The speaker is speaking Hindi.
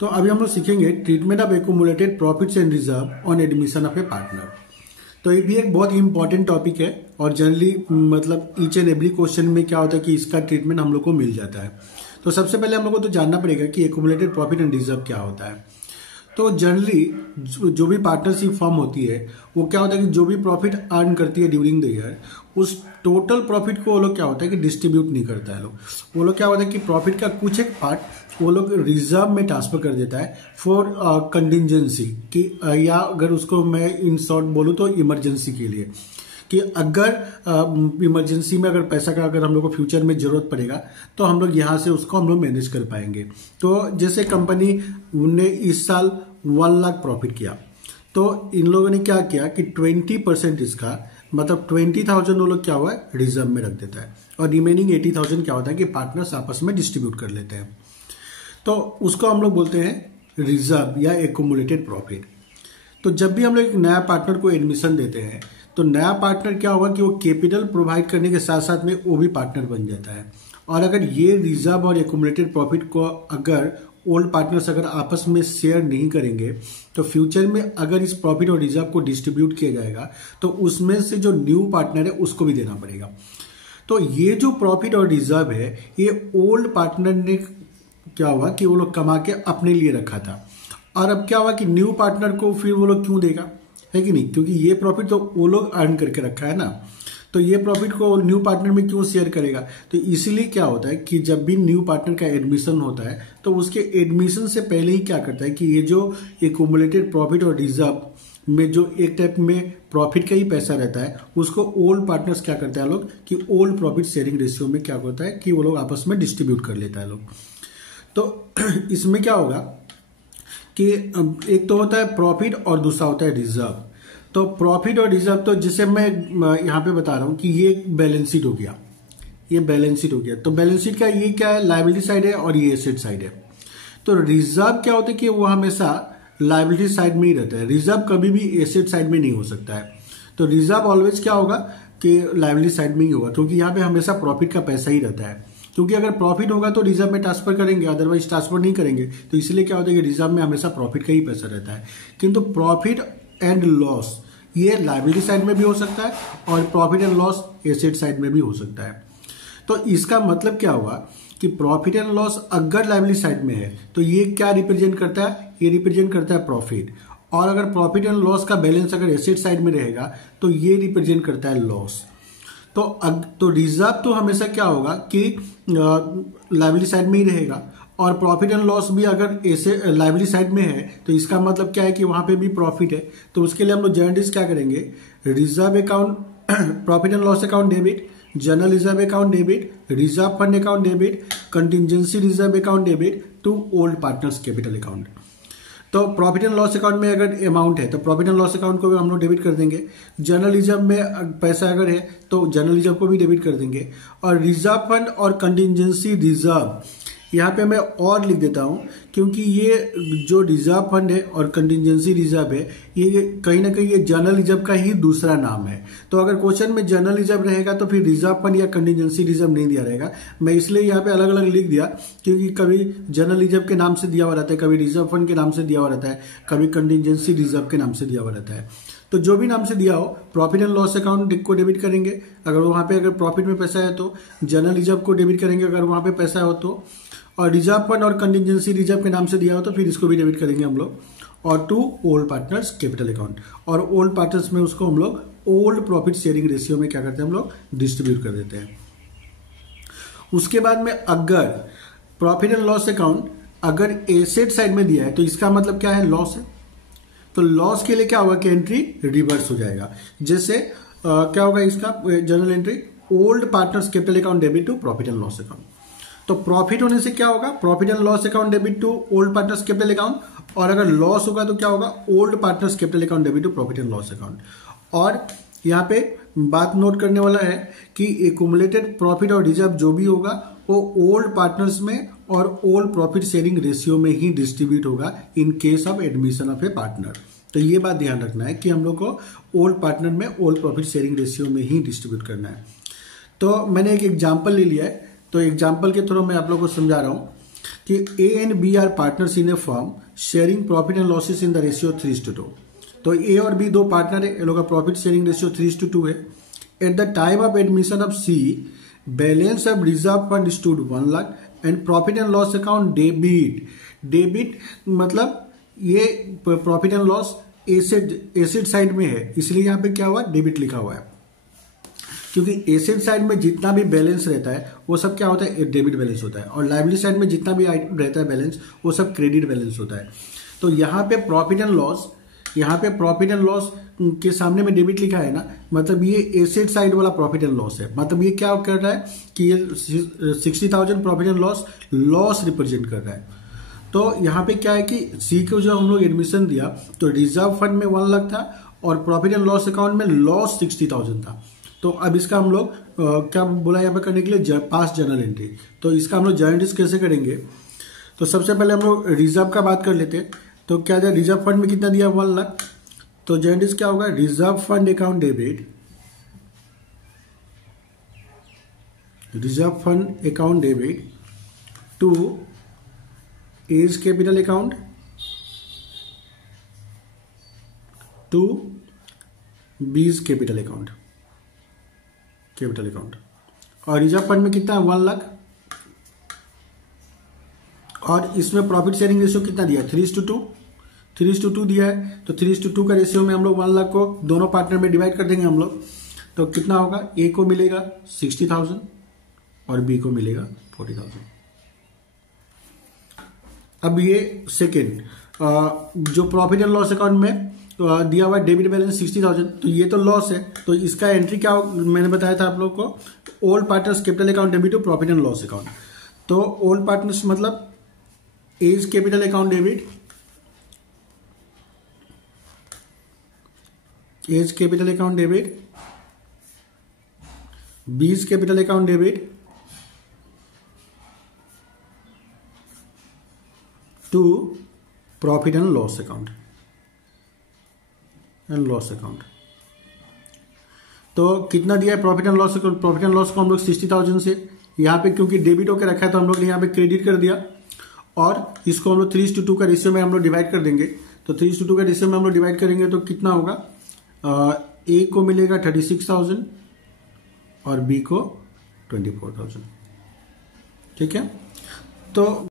तो अभी हम लोग सीखेंगे treatment of accumulated profits and reserve on admission of A partner. तो ये भी एक बहुत ही इंपॉर्टेंट टॉपिक है और जनरली मतलब ईच एंड एवरी क्वेश्चन में क्या होता है कि इसका ट्रीटमेंट हम लोग को मिल जाता है। तो सबसे पहले हम लोग को तो जानना पड़ेगा कि एक्यूमुलेटेड प्रॉफिट एंड रिजर्व क्या होता है। तो जनरली जो भी पार्टनरशिप फॉर्म होती है वो क्या होता है कि जो भी प्रॉफिट अर्न करती है ड्यूरिंग द ईयर, उस टोटल प्रॉफिट को वो लोग क्या होता है कि डिस्ट्रीब्यूट नहीं करता है वो लोग क्या होता है कि प्रॉफिट का कुछ एक पार्ट वो लोग रिजर्व में ट्रांसफर कर देता है फॉर कंटिजेंसी कि या अगर उसको मैं इन शॉर्ट बोलूँ तो इमरजेंसी के लिए कि अगर इमरजेंसी में अगर पैसा का अगर हम लोग को फ्यूचर में जरूरत पड़ेगा तो हम लोग यहाँ से उसको हम लोग मैनेज कर पाएंगे। तो जैसे कंपनी ने इस साल 1 लाख प्रॉफिट किया, तो इन लोगों ने क्या किया कि 20% इसका मतलब 20,000 वो लोग क्या हुआ है रिजर्व में रख देता है और रिमेनिंग 80,000 क्या होता है कि पार्टनर्स आपस में डिस्ट्रीब्यूट कर लेते हैं। तो उसको हम लोग बोलते हैं रिजर्व या एक्यूमुलेटेड प्रॉफिट। तो जब भी हम लोग एक नया पार्टनर को एडमिशन देते हैं तो नया पार्टनर क्या होगा कि वो कैपिटल प्रोवाइड करने के साथ साथ में वो भी पार्टनर बन जाता है। और अगर ये रिजर्व और एक्यूमुलेटेड प्रॉफिट को अगर ओल्ड पार्टनर्स अगर आपस में शेयर नहीं करेंगे तो फ्यूचर में अगर इस प्रॉफिट और रिजर्व को डिस्ट्रीब्यूट किया जाएगा तो उसमें से जो न्यू पार्टनर है उसको भी देना पड़ेगा। तो ये जो प्रॉफिट और रिजर्व है ये ओल्ड पार्टनर ने क्या हुआ कि वो लोग कमा के अपने लिए रखा था, और अब क्या हुआ कि न्यू पार्टनर को फिर वो लोग क्यों देगा, है कि नहीं, क्योंकि ये प्रॉफिट तो वो लोग अर्न करके रखा है ना, तो ये प्रॉफिट को न्यू पार्टनर में क्यों शेयर करेगा। तो इसीलिए क्या होता है कि जब भी न्यू पार्टनर का एडमिशन होता है तो उसके एडमिशन से पहले ही क्या करता है कि ये जो एक्यूमुलेटेड प्रॉफिट और रिजर्व में जो एक टाइप में प्रॉफिट का ही पैसा रहता है उसको ओल्ड पार्टनर्स क्या करता है लोग कि ओल्ड प्रॉफिट शेयरिंग रेशियो में क्या होता है कि वो लोग आपस में डिस्ट्रीब्यूट कर लेता है लोग। तो इसमें क्या होगा कि एक तो होता है प्रॉफिट और दूसरा होता है रिजर्व। तो प्रॉफिट और रिजर्व तो जिसे मैं यहाँ पे बता रहा हूँ कि ये बैलेंस शीट हो गया, ये बैलेंस शीट हो गया। तो बैलेंस शीट का ये क्या है, लायबिलिटी साइड है और ये एसेट साइड है। तो रिजर्व क्या होता है कि वो हमेशा लायबिलिटी साइड में ही रहता है, रिजर्व कभी भी एसेट साइड में नहीं हो सकता है। तो रिजर्व ऑलवेज क्या होगा कि लायबिलिटी साइड में ही होगा, क्योंकि यहाँ पे हमेशा प्रॉफिट का पैसा ही रहता है। क्योंकि अगर प्रॉफिट होगा तो रिजर्व में ट्रांसफर करेंगे, अदरवाइज ट्रांसफर नहीं करेंगे। तो इसलिए क्या होता है कि रिजर्व में हमेशा प्रॉफिट का ही पैसा रहता है। किंतु प्रॉफिट एंड लॉस ये लायबिलिटी साइड में भी हो सकता है और profit and loss asset side में भी हो सकता है। तो इसका मतलब क्या हुआ कि प्रॉफिट एंड लॉस अगर लायबिलिटी साइड में है तो ये क्या रिप्रेजेंट करता है, ये रिप्रेजेंट करता है प्रॉफिट। और अगर प्रॉफिट एंड लॉस का बैलेंस अगर एसेट साइड में रहेगा तो ये रिप्रेजेंट करता है लॉस। तो रिजर्व तो हमेशा क्या होगा कि लायबिलिटी साइड में ही रहेगा और प्रॉफिट एंड लॉस भी अगर ऐसे लायबिलिटी साइड में है तो इसका मतलब क्या है कि वहां पे भी प्रॉफिट है। तो उसके लिए हम लोग जनरली क्या करेंगे, reserve account profit and loss account debit, general reserve account debit, reserve fund account debit, contingency reserve account debit to old partners capital account. तो प्रॉफिट एंड लॉस अकाउंट में अगर अमाउंट है तो प्रॉफिट एंड लॉस अकाउंट को भी हम लोग डेबिट कर देंगे। जनरल रिजर्व में पैसा अगर है तो जनरल रिजर्व को भी डेबिट कर देंगे। और रिजर्व फंड और कंटिजेंसी रिजर्व यहाँ पे मैं और लिख देता हूँ क्योंकि ये जो रिजर्व फंड है और कंटिजेंसी रिजर्व है ये कहीं ना कहीं ये जनरल रिजर्व का ही दूसरा नाम है। तो अगर क्वेश्चन में जनरल रिजर्व रहेगा तो फिर रिजर्व फंड या कंटिजेंसी रिजर्व नहीं दिया रहेगा। मैं इसलिए यहाँ पे अलग अलग लिख दिया क्योंकि कभी जनरल रिजर्व के नाम से दिया हुआ रहता है, कभी रिजर्व फंड के नाम से दिया हुआ रहता है, कभी कंटिजेंसी रिजर्व के नाम से दिया हुआ रहता है। तो जो भी नाम से दिया हो प्रॉफिट एंड लॉस अकाउंट को डेबिट करेंगे अगर वहां पे अगर प्रॉफिट में पैसा है तो, जनरल रिजर्व को डेबिट करेंगे अगर वहां पे पैसा हो तो, और रिजर्व फंड और कंटिजेंसी रिजर्व के नाम से दिया हो तो फिर इसको भी डेबिट करेंगे हम लोग, और to old partners capital account. और ओल्ड पार्टनर्स में उसको हम लोग ओल्ड प्रॉफिट शेयरिंग रेशियो में क्या करते हैं हम लोग डिस्ट्रीब्यूट कर देते हैं। उसके बाद में अगर प्रॉफिट एंड लॉस अकाउंट अगर एसेट साइड में दिया है तो इसका मतलब क्या है, लॉस है। तो लॉस के लिए क्या होगा कि एंट्री रिवर्स हो जाएगा। जैसे क्या होगा इसका journal entry old partners capital account debit to profit and loss account. तो प्रॉफिट होने से क्या होगा, profit and loss account debit to old partners capital account, और अगर लॉस होगा तो क्या होगा old partners capital account debit to profit and loss account. और यहाँ पे बात नोट करने वाला है कि एक्यूमुलेटेड प्रॉफिट और रिजर्व जो भी होगा वो ओल्ड पार्टनर्स में और ओल्ड प्रॉफिट शेयरिंग रेशियो में ही डिस्ट्रीब्यूट होगा in case of admission of A partner. तो ये बात ध्यान रखना है कि हम लोग को ओल्ड पार्टनर में ओल्ड प्रॉफिट शेयरिंग रेशियो में ही डिस्ट्रीब्यूट करना है। तो मैंने एक एग्जाम्पल ले लिया है, तो एग्जाम्पल के थ्रू मैं आप लोग को समझा रहा हूं कि A and B are partners in a firm sharing profit and losses in the ratio 3:2। तो ए और बी दो पार्टनर है, इन लोगों का प्रॉफिट शेयरिंग रेशियो 3:2 है। At the time of admission of C, balance of reserve fund stood 1 lakh and profit and loss account debit मतलब ये profit and loss asset side में है, इसलिए यहां पे क्या हुआ, डेबिट लिखा हुआ है। क्योंकि एसेट साइड में जितना भी बैलेंस रहता है वो सब क्या होता है, डेबिट बैलेंस होता है, और लायबिलिटी साइड में जितना भी रहता है बैलेंस वो सब क्रेडिट बैलेंस होता है। तो यहाँ पे प्रॉफिट एंड लॉस के सामने में डेबिट लिखा है ना, मतलब ये एसेट साइड वाला प्रॉफिट एंड लॉस है। मतलब ये क्या कर रहा है कि ये 60,000 प्रॉफिट एंड लॉस रिप्रेजेंट कर रहा है। तो यहाँ पे क्या है कि सी को जो हम लोग एडमिशन दिया तो रिजर्व फंड में 1 लाख था और प्रॉफिट एंड लॉस अकाउंट में लॉस 60,000 था। तो अब इसका हम लोग क्या बोला यहाँ पे करने के लिए, पास जर्नल एंट्री। तो इसका हम लोग जर्नल एंट्री कैसे करेंगे, तो सबसे पहले हम लोग रिजर्व का बात कर लेते हैं। तो क्या जाए, रिजर्व फंड में कितना दिया, 1 लाख। तो जर्नल एंट्री क्या होगा, reserve fund account debit to A's capital account to B's capital account और रिजर्व फंड में कितना है, 1 लाख। और इसमें प्रॉफिट शेयरिंग रेशियो कितना दिया, 3:2 दिया है। तो 3:2 का रेशियो में हम लोग 1 लाख को दोनों पार्टनर में डिवाइड कर देंगे हम लोग। तो कितना होगा, ए को मिलेगा 60,000 और बी को मिलेगा 40,000। अब ये सेकेंड जो प्रॉफिट एंड लॉस अकाउंट में दिया हुआ डेबिट बैलेंस 60,000, तो ये तो लॉस है। तो इसका एंट्री क्या मैंने बताया था आप लोग को, old partners capital account debit to profit and loss account. तो ओल्ड पार्टनर्स मतलब A's capital account debit, B's capital account debit to profit and loss account तो कितना दिया है profit and loss account, profit and loss को हम लोग 60,000 से यहाँ पे क्योंकि डेबिट होकर रखा है तो हम लोग ने यहाँ पे क्रेडिट कर दिया और इसको हम लोग 3:2 का रेशियो में हम लोग डिवाइड कर देंगे। तो 3:2 का रेशियो में हम लोग डिवाइड करेंगे तो कितना होगा, ए को मिलेगा 36,000 और बी को 24,000। ठीक है। तो